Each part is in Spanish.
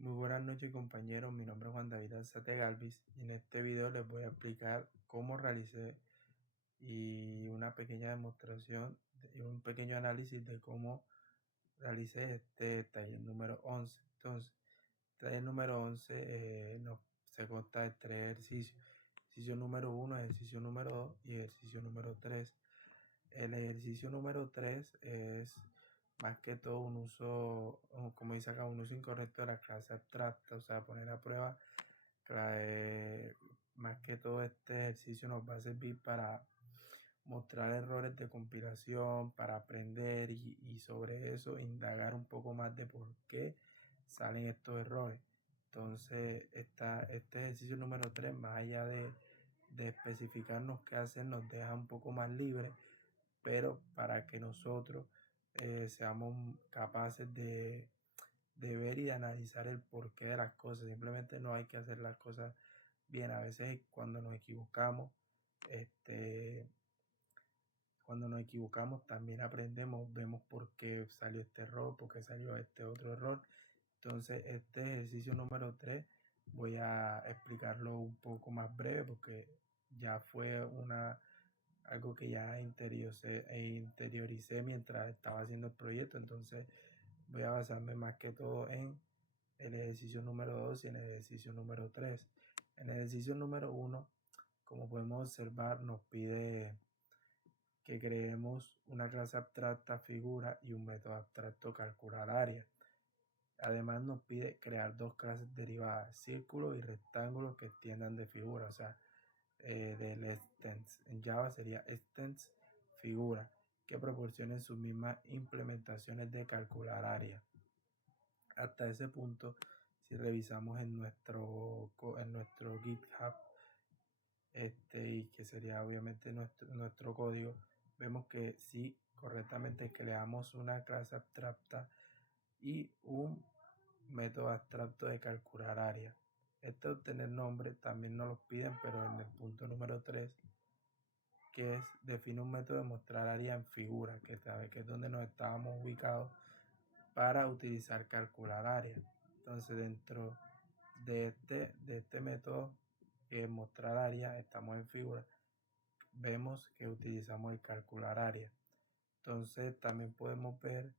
Muy buenas noches compañeros, mi nombre es Juan David Alzate Galvis y en este video les voy a explicar cómo realicé y una pequeña demostración y un pequeño análisis de cómo realicé este taller número 11. Entonces, taller número 11 se consta de tres ejercicios: ejercicio número 1, ejercicio número 2 y ejercicio número 3. El ejercicio número 3 es más que todo un uso, o como dice acá, un uso incorrecto de la clase abstracta, o sea, poner a prueba. Más que todo este ejercicio nos va a servir para mostrar errores de compilación, para aprender y sobre eso indagar un poco más de por qué salen estos errores. Entonces, este ejercicio número 3, más allá de especificarnos qué hacer, nos deja un poco más libre, pero para que nosotros seamos capaces de ver y de analizar el porqué de las cosas. Simplemente no hay que hacer las cosas bien. A veces este, cuando nos equivocamos también aprendemos, vemos por qué salió este error, por qué salió este otro error. Entonces, este ejercicio número 3 voy a explicarlo un poco más breve porque ya fue algo que ya interioricé mientras estaba haciendo el proyecto. Entonces, voy a basarme más que todo en el ejercicio número 2 y en el ejercicio número 3. En el ejercicio número 1, como podemos observar, nos pide que creemos una clase abstracta figura y un método abstracto calcular área. Además nos pide crear dos clases derivadas, círculo y rectángulo, que extiendan de figura, o sea, del extends. En Java sería extends figura, que proporcionen sus mismas implementaciones de calcular área. Hasta ese punto, si revisamos en nuestro GitHub, y que sería obviamente nuestro código, vemos que sí, correctamente creamos una clase abstracta y un método abstracto de calcular área. Este obtener nombre también nos lo piden, pero en el punto número 3, que es define un método de mostrar área en figura, que es donde nos estábamos ubicados para utilizar calcular área. Entonces, dentro de este método, que es mostrar área, estamos en figura, vemos que utilizamos el calcular área. Entonces, también podemos ver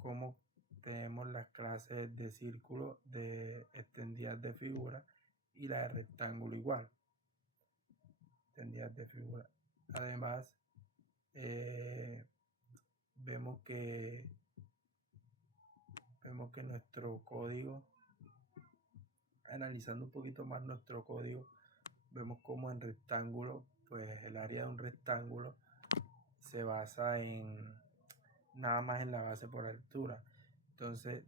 cómo tenemos las clases de círculo de extendidas de figura y la de rectángulo igual, extendidas de figura. Además, eh, vemos que nuestro código, analizando un poquito más nuestro código, vemos como en rectángulo, pues el área de un rectángulo se basa en nada más en la base por altura. Entonces,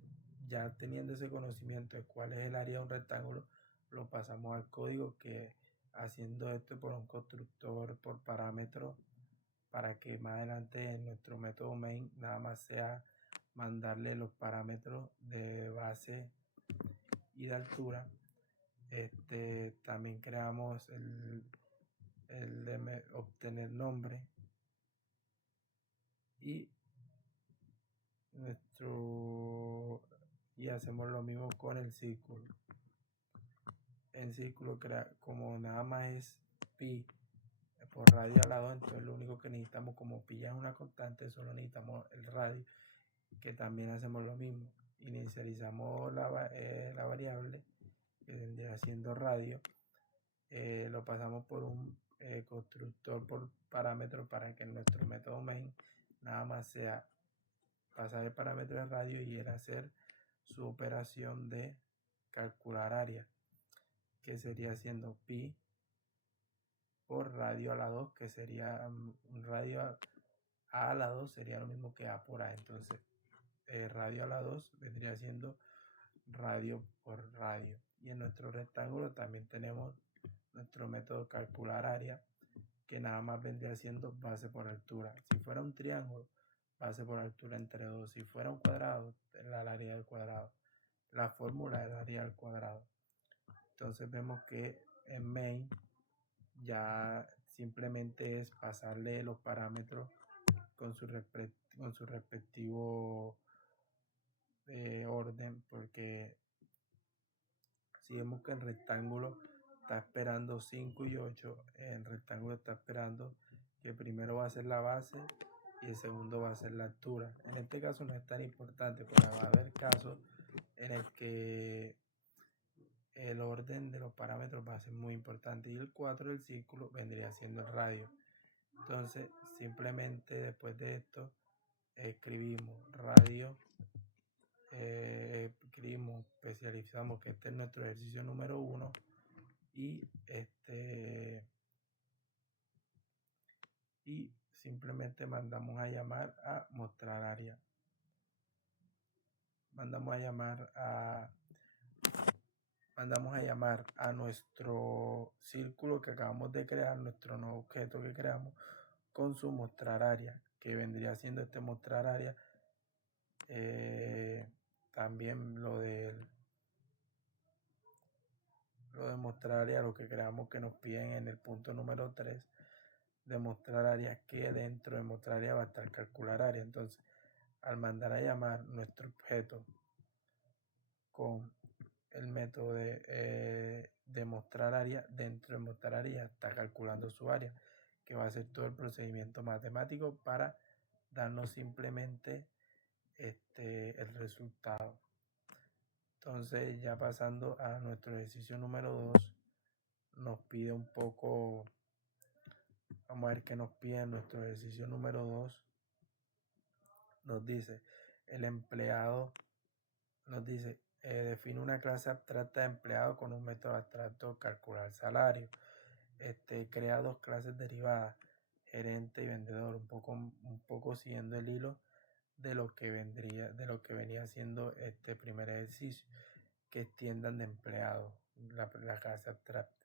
ya teniendo ese conocimiento de cuál es el área de un rectángulo, lo pasamos al código, que haciendo esto por un constructor por parámetro, para que más adelante en nuestro método main nada más sea mandarle los parámetros de base y de altura. También creamos el de obtener nombre y y hacemos lo mismo con el círculo. En círculo, como nada más es pi por radio al lado, entonces lo único que necesitamos, como pi ya es una constante, solo necesitamos el radio, que también hacemos lo mismo. Inicializamos la variable, que vendría siendo radio, lo pasamos por un constructor por parámetro, para que nuestro método main nada más sea pasar el parámetro de radio y era hacer su operación de calcular área, que sería haciendo pi por radio a la 2, que sería radio a la 2 sería lo mismo que a por a. Entonces, radio a la 2 vendría siendo radio por radio. Y en nuestro rectángulo también tenemos nuestro método calcular área, que nada más vendría siendo base por altura. Si fuera un triángulo, base por altura entre 2. Si fuera un cuadrado, la área del cuadrado. La fórmula del área al cuadrado. Entonces vemos que en main ya simplemente es pasarle los parámetros con su respectivo orden, porque Si vemos que el rectángulo está esperando 5 y 8, el rectángulo está esperando que primero va a ser la base y el segundo va a ser la altura. En este caso no es tan importante, pero va a haber casos en el que el orden de los parámetros va a ser muy importante, y el 4 del círculo vendría siendo el radio. Entonces simplemente después de esto escribimos radio, escribimos, especializamos que este es nuestro ejercicio número 1 y simplemente mandamos a llamar a mostrar área. Mandamos a llamar a nuestro círculo que acabamos de crear, nuestro nuevo objeto que creamos, con su mostrar área, que vendría siendo este mostrar área. También lo de mostrar área, lo que creamos que nos piden en el punto número 3, de mostrar área, que dentro de mostrar área va a estar calcular área. Entonces, al mandar a llamar nuestro objeto con el método de mostrar área, dentro de mostrar área está calculando su área, que va a ser todo el procedimiento matemático para darnos simplemente el resultado. Entonces, ya pasando a nuestro ejercicio número 2, nos pide un poco, vamos a ver qué nos pide en nuestro ejercicio número 2. Nos dice, el empleado nos dice, define una clase abstracta de empleado con un método abstracto, calcular salario. Crea dos clases derivadas, gerente y vendedor, un poco siguiendo el hilo de lo que venía siendo este primer ejercicio, que extiendan de empleado la clase abstracta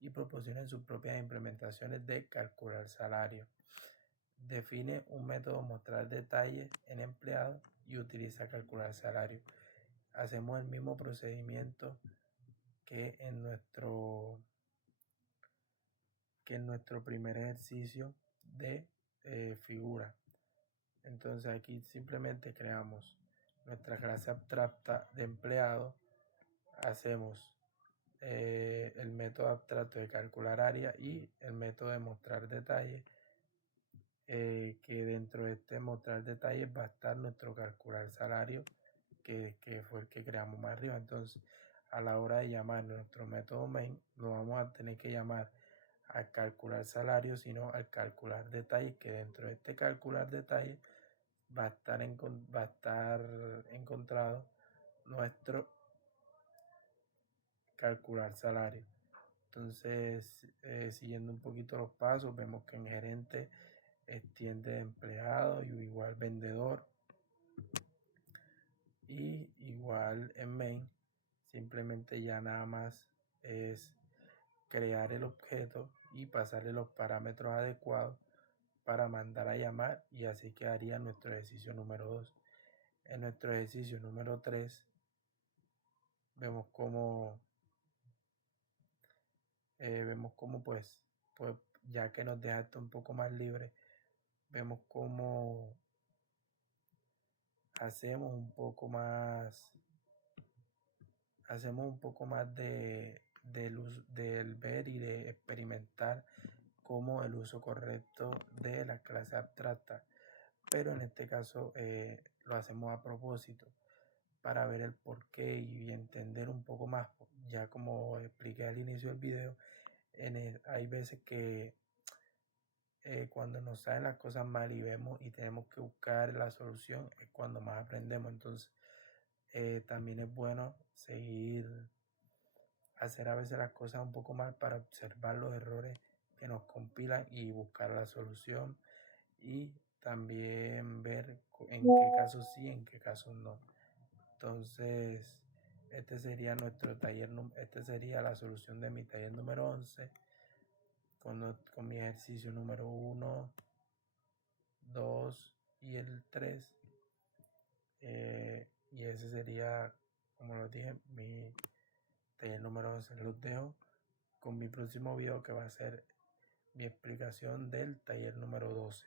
y proporcionen sus propias implementaciones de calcular salario. Define un método mostrar detalles en empleado y utiliza calcular salario. Hacemos el mismo procedimiento que en nuestro primer ejercicio de figura. Entonces aquí simplemente creamos nuestra clase abstracta de empleado, hacemos el método abstracto de calcular área y el método de mostrar detalles, que dentro de este mostrar detalles va a estar nuestro calcular salario, que fue el que creamos más arriba. Entonces, a la hora de llamar nuestro método main, no vamos a tener que llamar a calcular salario, sino al calcular detalles, que dentro de este calcular detalles va a estar encontrado nuestro calcular salario. Entonces, siguiendo un poquito los pasos, vemos que en gerente extiende de empleado y igual vendedor, y igual en main simplemente ya nada más es crear el objeto y pasarle los parámetros adecuados para mandar a llamar, y así quedaría nuestro ejercicio número 2. En nuestro ejercicio número 3 vemos cómo pues ya que nos deja esto un poco más libre, vemos cómo hacemos un poco más del ver y de experimentar como el uso correcto de la clase abstracta, pero en este caso lo hacemos a propósito para ver el porqué y entender un poco más. Ya como expliqué al inicio del video, hay veces que cuando nos salen las cosas mal y vemos y tenemos que buscar la solución, es cuando más aprendemos. Entonces también es bueno hacer a veces las cosas un poco mal para observar los errores que nos compilan y buscar la solución, y también ver en qué casos sí, en qué casos no. Entonces, este sería la solución de mi taller número 11 con mi ejercicio número 1, 2 y el 3. Y ese sería, como lo dije, mi taller número 11. Los dejo con mi próximo video, que va a ser mi explicación del taller número 12.